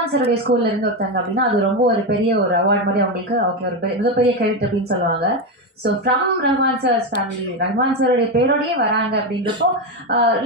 ரஹ்மான் சாருடைய ஸ்கூல்ல இருந்து ஒருத்தங்க அப்படின்னா அது ரொம்ப ஒரு பெரிய ஒரு அவார்ட் மாதிரி அவங்களுக்கு ஓகே ஒரு மிகப்பெரிய கிரெடிட் அப்படின்னு சொல்லுவாங்க. So from Rahman sir's family, Rahman சாருடைய பேரோடையே வராங்க அப்படின்றப்போ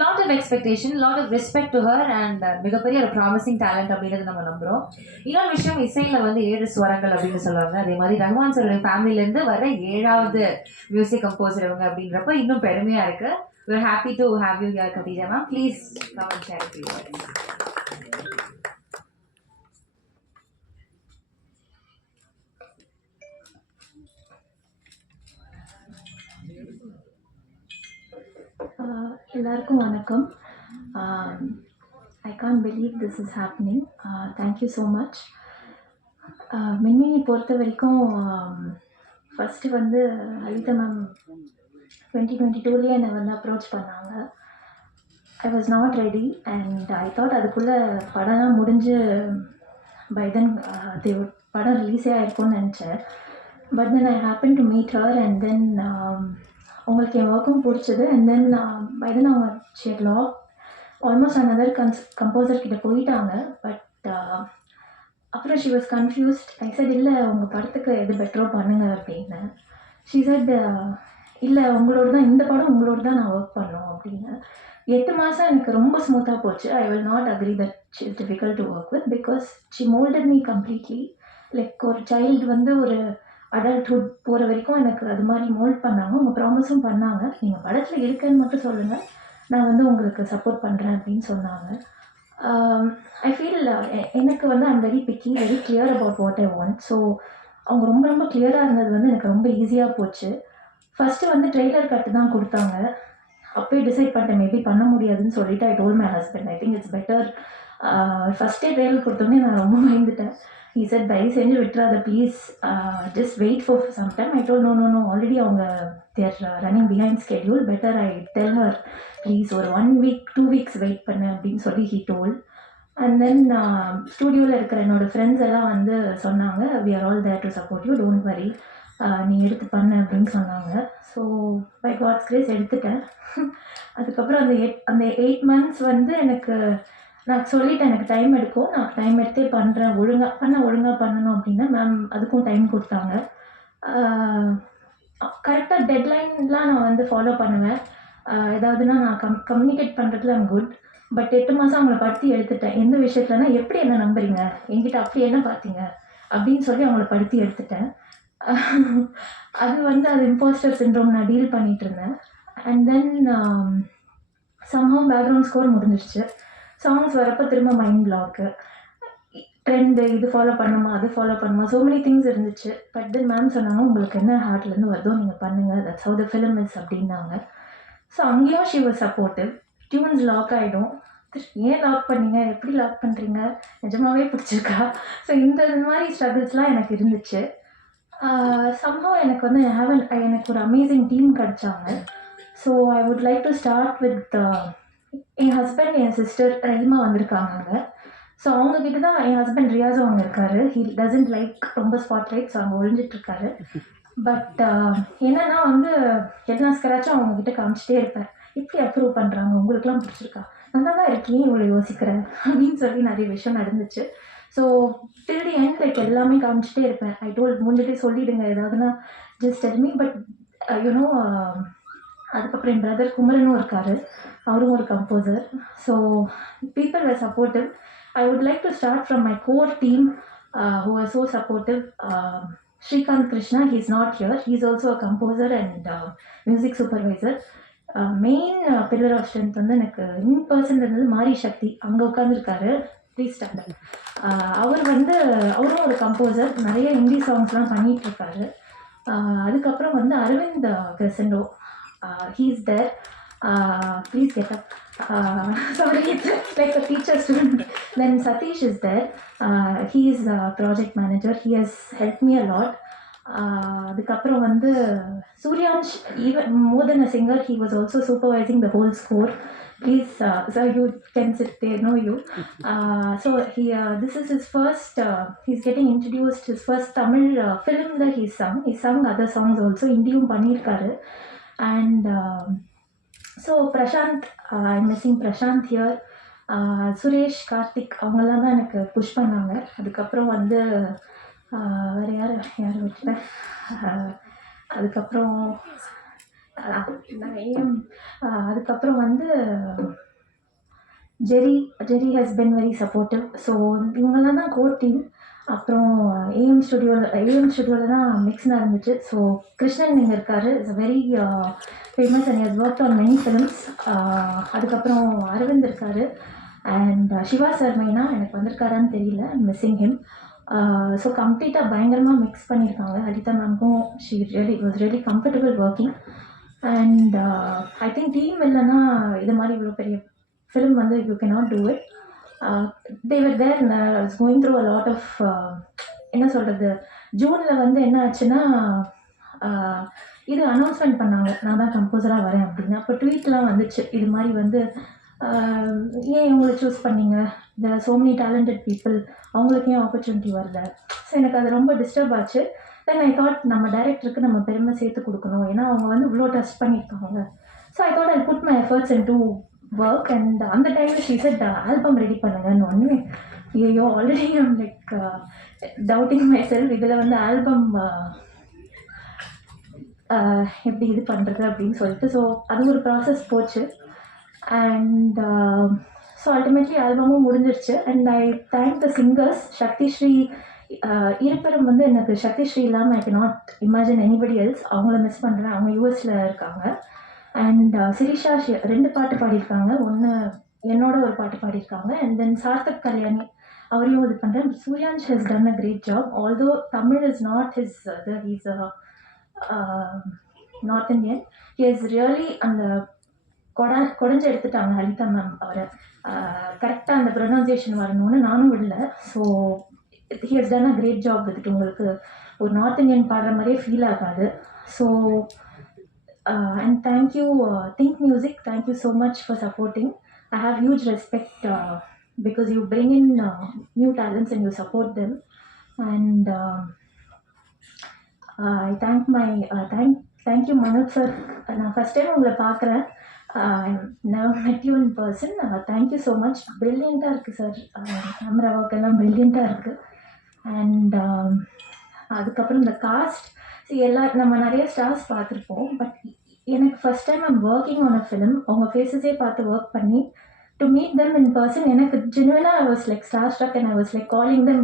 lot of expectation, lot of respect to her and மிகப்பெரிய ஒரு ப்ராமிசிங் டேலண்ட் அப்படின்றது நம்ம நம்புறோம். இன்னொரு விஷயம், இசையில வந்து 7 ஸ்வரங்கள் அப்படின்னு சொல்லுவாங்க. அதே மாதிரி ரஹ்மான் சாருடைய ஃபேமிலில இருந்து வர 7வது மியூசிக் கம்போசர் இவங்க அப்படின்றப்ப இன்னும் பெருமையா இருக்கு. We're happy to have you here, Khadija ma'am. Please come and share a few words. எல்லாருக்கும் வணக்கம். I can't believe this is happening. Thank you so much. மின்மினி பொறுத்த வரைக்கும் ஃபஸ்ட்டு வந்து லலிதா மேம் 2022 என்னை வந்து அப்ரோச் பண்ணாங்க. I was not ready and I thought அதுக்குள்ளே படம்லாம் முடிஞ்சு பை தென் படம் ரிலீஸே ஆகிருக்கும்னு நினச்சேன். But then I happen to meet her and then உங்களுக்கு என் ஒர்க்கும் பிடிச்சது. அண்ட் தென் பை தென் அவங்க ஷேட் லாக் ஆல்மோஸ்ட் அனதர் கம்போசர் கிட்ட போயிட்டாங்க. பட் அப்புறம் she was confused. I said இல்லை உங்கள் படத்துக்கு எது பெட்டரோ பண்ணுங்க அப்படின்னு. ஷி செட் இல்லை உங்களோட தான் இந்த படம் உங்களோட தான் நான் ஒர்க் பண்ணோம் அப்படின்னு. 8 மாதம் எனக்கு ரொம்ப ஸ்மூத்தாக போச்சு. I will not agree that she is difficult to work with because she moulded me completely. Like ஒரு சைல்டு வந்து ஒரு அடல்ட்ஹுட் போகிற வரைக்கும் எனக்கு அது மாதிரி மோல்ட் பண்ணாங்க. அவங்க ப்ராமிஸும் பண்ணாங்க, நீங்கள் படத்தில் இருக்கேன்னு மட்டும் சொல்லுங்கள், நான் வந்து உங்களுக்கு சப்போர்ட் பண்ணுறேன் அப்படின்னு சொன்னாங்க. ஐ ஃபீல் எனக்கு வந்து I'm very piggy, very clear about what I want. So அவங்க ரொம்ப ரொம்ப கிளியராக இருந்தது வந்து எனக்கு ரொம்ப ஈஸியாக போச்சு. ஃபஸ்ட்டு வந்து ட்ரெய்லர் கட்டு தான் கொடுத்தாங்க. அப்போயே டிசைட் பண்ணிட்டேன் மேபி பண்ண முடியாதுன்னு சொல்லிவிட்டு I told my husband I think it's better. ஃபஸ்ட்டே ட்ரெய்லர் கொடுத்தோன்னே நான் ரொம்ப பயந்துட்டேன். he said தயவு செஞ்சு விட்டுறாத please, just wait for some time. I told no already அவங்க there running behind schedule, better I tell her please ஒரு 1 week 2 weeks வெயிட் பண்ணு அப்படின்னு சொல்லி ஹீ டோல். அண்ட் தென் ஸ்டூடியோவில் இருக்கிற என்னோடய ஃப்ரெண்ட்ஸ் எல்லாம் வந்து சொன்னாங்க we are all there to support you, don't worry, நீ எடுத்து பண்ண அப்படின்னு சொன்னாங்க. ஸோ பை காட்ஸ் கிரேஸ் எடுத்துட்டேன். அதுக்கப்புறம் அந்த 8 months வந்து எனக்கு நான் சொல்லிவிட்டேன் எனக்கு டைம் எடுக்கும், நான் டைம் எடுத்தே பண்ணுறேன், ஒழுங்காக பண்ணணும் அப்படின்னா மேம் அதுக்கும் டைம் கொடுத்தாங்க. கரெக்டாக டெட்லைன்லாம் நான் வந்து ஃபாலோ பண்ணுவேன். ஏதாவதுனா நான் கம்யூனிகேட் பண்ணுறதுல ஐம் குட். பட் 8 மாதம் அவங்கள படுத்தி எடுத்துட்டேன். எந்த விஷயத்துலனா எப்படி என்ன நம்புறீங்க, என்கிட்ட அப்படி என்ன பார்த்தீங்க அப்படின்னு சொல்லி அவங்கள படுத்தி எடுத்துட்டேன். அது வந்து அது இம்போஸ்டர் சிண்ட்ரோம் நான் டீல் பண்ணிகிட்டு இருந்தேன். And then somehow background score முடிஞ்சிருச்சு. சாங்ஸ் வரப்போ திரும்ப மைண்ட் பிளாக்கு, ட்ரெண்டு, இது ஃபாலோ பண்ணுமா அது ஃபாலோ பண்ணுமா, ஸோ மெனி திங்ஸ் இருந்துச்சு. பட் தென் மேம் சொன்னாங்க உங்களுக்கு என்ன ஹார்ட்லேருந்து வருதோ நீங்கள் பண்ணுங்கள், that's how the film is அப்படின்னாங்க. ஸோ அங்கேயும் she was supportive. Tunes lock ஆகிடும், ஏன் லாக் பண்ணீங்க, எப்படி லாக் பண்ணுறீங்க, நிஜமாவே பிடிச்சிருக்கா. ஸோ இந்த மாதிரி ஸ்ட்ரகிள்ஸ்லாம் எனக்கு இருந்துச்சு. சம்ஹவ் எனக்கு வந்து எனக்கு ஒரு அமேசிங் டீம் கிடச்சாங்க. So I would like to start with என் ஹஸ்பண்ட், என் சிஸ்டர் ரஹிமா வந்திருக்காங்க. ஸோ அவங்கக்கிட்ட தான் என் ஹஸ்பண்ட் ரியாஸும் அவங்க இருக்காரு. ஹீ டசன்ட் லைக் ரொம்ப ஸ்பாட்லைட், ஸோ அவங்க ஒழிஞ்சிட்ருக்காரு. பட் என்னென்னா வந்து எல்லா ஸ்க்ராச்சும் அவங்கக்கிட்ட காமிச்சிட்டே இருப்பேன். எப்படி அப்ரூவ் பண்ணுறாங்க, உங்களுக்குலாம் பிடிச்சிருக்கா, நல்லா தான் இருக்கேன் இவ்வளோ யோசிக்கிறேன் அப்படின்னு சொல்லி நிறைய விஷயம் நடந்துச்சு. So till the end like எல்லாமே காமிச்சிட்டே இருப்பேன். ஐ டோல்ட் மூஞ்சிட்டே சொல்லிவிடுங்க ஏதாவதுனா just tell me. But you know அதுக்கப்புறம் என் பிரதர் குமரனும் இருக்கார், அவரும் ஒரு composer. So people are supportive. I would like to start from my core team who are so supportive. Srikanth Krishna, he is not here, he is also a composer and music supervisor. Main pillar of strength வந்து எனக்கு in person இருந்தது மாரி சக்தி, அங்கே உட்காந்துருக்காரு, please standard. அவர் வந்து அவரும் ஒரு composer, நிறைய ஹிந்தி சாங்ஸ்லாம் பண்ணிகிட்ருக்காரு. அதுக்கப்புறம் வந்து Aravind கிரசண்டோ, he is there, please get up. Sorry, it's like a teacher student. Then Satish is there, he is a project manager, he has helped me a lot. அதுக்கப்புறம் வந்து Suryansh, even more than a singer, he was also supervising the whole score. Please sir, you can sit, they know you. So this is his first, he's getting introduced, his first Tamil film that he sung other songs also, Indiyum பண்ணிருக்காரு. And so Prashant, I'm missing Prashant here. Suresh, Karthik அவங்கெல்லாம் தான் எனக்கு push பண்ணாங்க. அதுக்கப்புறம் வந்து வேறு யார் யார் விட்டுட்டேன். அதுக்கப்புறம் நான் ஏஎம், அதுக்கப்புறம் வந்து Jerry Jerry has been very supportive. So இவங்கெல்லாம் தான் கோர் டீம். அப்புறம் ஏஎம் ஸ்டுடியோவில் தான் மிக்ஸ் நடந்துச்சு. ஸோ கிருஷ்ணன் இங்கே இருக்கார், is very famous and has work on many films. அதுக்கப்புறம் அரவிந்த் இருக்கார் அண்ட் சிவா சார் மெயினாக எனக்கு வந்திருக்காரான்னு தெரியல, மிஸ்ஸிங் ஹிம். ஸோ கம்ப்ளீட்டாக பயங்கரமாக மிக்ஸ் பண்ணியிருக்காங்க. ஹரிதா மேம்க்கும் she really was really comfortable working. And I think team இல்லைன்னா இது மாதிரி இவ்வளோ பெரிய ஃபிலிம் வந்து you cannot do it. they were there and I was going through a lot of என்ன சொல்கிறது, ஜூனில் வந்து என்ன ஆச்சுன்னா இது அனௌன்ஸ்மெண்ட் பண்ணாங்க, நான் தான் கம்போசராக வரேன் அப்படின்னு. அப்போ ட்வீட்லாம் வந்துச்சு இது மாதிரி வந்து ஏன் இவங்களை சூஸ் பண்ணீங்க, there are so many talented people, அவங்களுக்கு ஏன் ஆப்பர்ச்சுனிட்டி வரல. ஸோ எனக்கு அது ரொம்ப டிஸ்டர்ப் ஆச்சு. தென் ஐ தாட் நம்ம டைரக்டருக்கு நம்ம பெருமை சேர்த்து கொடுக்கணும், ஏன்னா அவங்க வந்து இவ்வளோ டச் பண்ணியிருக்காங்க. So I thought I put my efforts into work. அண்ட் அந்த டைமில் ஷீ செட் ஆல்பம் ரெடி பண்ணுங்கன்னு ஒன்று. ஐயோ already I'm like doubting myself, இதில் வந்து ஆல்பம் எப்படி இது பண்ணுறது அப்படின்னு சொல்லிட்டு. ஸோ அது ஒரு ப்ராசஸ் போச்சு. அண்ட் ஸோ அல்டிமேட்லி ஆல்பமும் முடிஞ்சிருச்சு. And I thank the singers. Shakthi Sri இருப்பிடம் வந்து எனக்கு சக்தி ஸ்ரீ இல்லாமல் I cannot imagine anybody else. அவங்கள மிஸ் பண்ணுறேன், அவங்க யூஎஸில் இருக்காங்க. அண்ட் சிரிஷா 2 பாட்டு பாடியிருக்காங்க, ஒன்று என்னோட ஒரு பாட்டு பாடியிருக்காங்க. அண்ட் தென் சார்த்தக் கல்யாணி அவரையும் இது பண்ணுறேன். Suryansh has done a great job. Although Tamil is not his he's north Indian. He is really அந்த குடஞ்சு எடுத்துட்டாங்க ஹரிதா மேம் அவரை. கரெக்டாக அந்த ப்ரொனவுன்சியேஷன் வரணும்னு நானும் விடல. So he has done a great job with. உங்களுக்கு ஒரு நார்த் இந்தியன் பாடுற மாதிரியே ஃபீல் ஆகாது. So and thank you Think Music, thank you so much for supporting. I have huge respect because you bring in new talents and you support them. And I thank my thank you Manoj sir. நான் first time உங்களை பார்க்குறேன், never met you in person. Thank you so much. ப்ரில்லியண்ட்டாக இருக்குது sir, camera work எல்லாம் ப்ரில்லியண்ட்டாக இருக்குது. And அதுக்கப்புறம் இந்த cost நம்ம நிறைய ஸ்டார்ஸ் பார்த்துருப்போம். பட் எனக்கு first time I'm working on a film, அவங்க ஃபேஸஸே பார்த்து ஒர்க் பண்ணி to meet them in person, எனக்கு ஜெனுவனாக I was like star struck and I was like calling them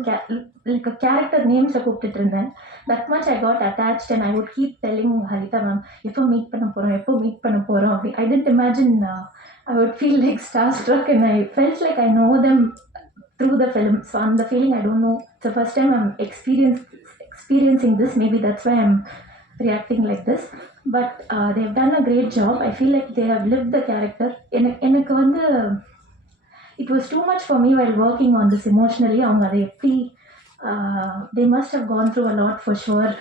like character நேம்ஸை கூப்பிட்டுட்டு இருந்தேன். That much I got attached and I would keep telling Haritha ma'am எப்போ மீட் பண்ண போகிறோம் அப்படி. I didn't imagine I would feel like star struck and I felt like I know them through the film. So on the feeling, I don't know, it's the first time I'm experiencing this. Maybe that's why I'm reacting like this. But they've done a great job. I feel like they have lived the character. எனக்கு வந்து it was too much for me while working on this emotionally. அவங்க அதை எப்படி they must have gone through a lot for sure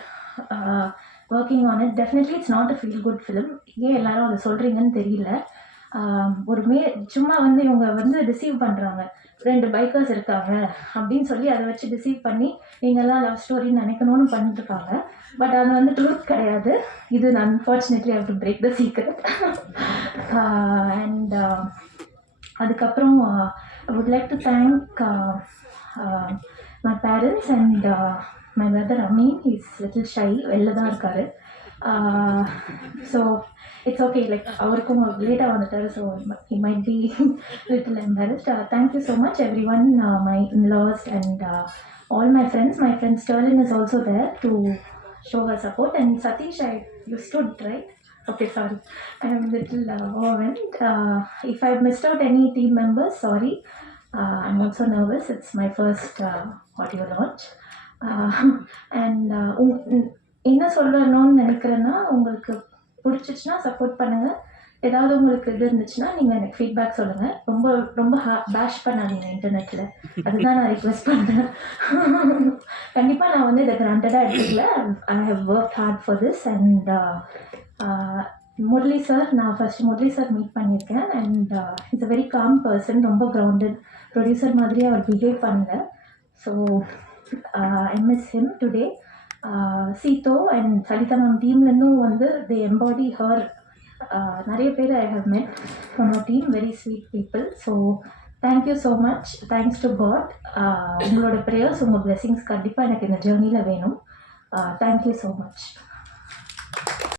working on it. Definitely it's not a feel good film. ஏன் எல்லாரும் அதை சொல்கிறீங்கன்னு தெரியல. ஒரு சும்மா வந்து இவங்க வந்து ரிசீவ் பண்ணுறாங்க, 2 பைக்கர்ஸ் இருக்காங்க அப்படின்னு சொல்லி அதை வச்சு டிசீவ் பண்ணி நீங்கள்லாம் லவ் ஸ்டோரின்னு நினைக்கணும்னு பண்ணிட்டுருக்காங்க. பட் அது வந்து ட்ரூத் கிடையாது. இது unfortunately I have to break the secret. And அதுக்கப்புறம் I would like to thank my parents and my brother Ameen. Is little shy, வெளில தான் இருக்கார். ஸோ இட்ஸ் ஓகே, லைக் அவருக்கும் லேட்டாக வந்துட்டார். So he might be little embarrassed. Thank you so much every one, my in-laws and all my friends. My friend Sterling is also there to show her support. And Satish, you stood, right? Okay, sorry. I am a little overwhelmed. If I've missed out any team members, sorry. I'm also nervous. It's my first audio launch. And என்ன சொல்லணும்னு நினைக்கிறேன்னா, உங்களுக்கு பிடிச்சிச்சுன்னா support பண்ணுங்கள். ஏதாவது உங்களுக்கு இது இருந்துச்சுன்னா நீங்கள் எனக்கு ஃபீட்பேக் சொல்லுங்கள். ரொம்ப ரொம்ப பேஷ் பண்ணாதீங்க இன்டர்நெட்டில், அதுதான் நான் ரிக்வெஸ்ட் பண்ணுறேன். கண்டிப்பாக நான் வந்து இதை கிராண்டடாக எடுத்துக்கல. I have work hard for this. And Murali sir, நான் ஃபஸ்ட்டு முரளி சார் மீட் பண்ணியிருக்கேன். And it's a very calm person, ரொம்ப கிரவுண்டட். ப்ரொடியூசர் மாதிரி அவர் பிஹேவ் பண்ணல. So I miss him today. சீதோ அண்ட் சரிதா மேம் டீம்லேருந்தும் வந்து தே எம்பாடி ஹர். நிறைய பேர் I have met from our team, very sweet people. So thank you so much. Thanks to God. உங்களோட ப்ரேயர்ஸ், உங்கள் பிளெஸிங்ஸ் கண்டிப்பாக எனக்கு இந்த ஜேர்னியில் வேணும். Thank you so much.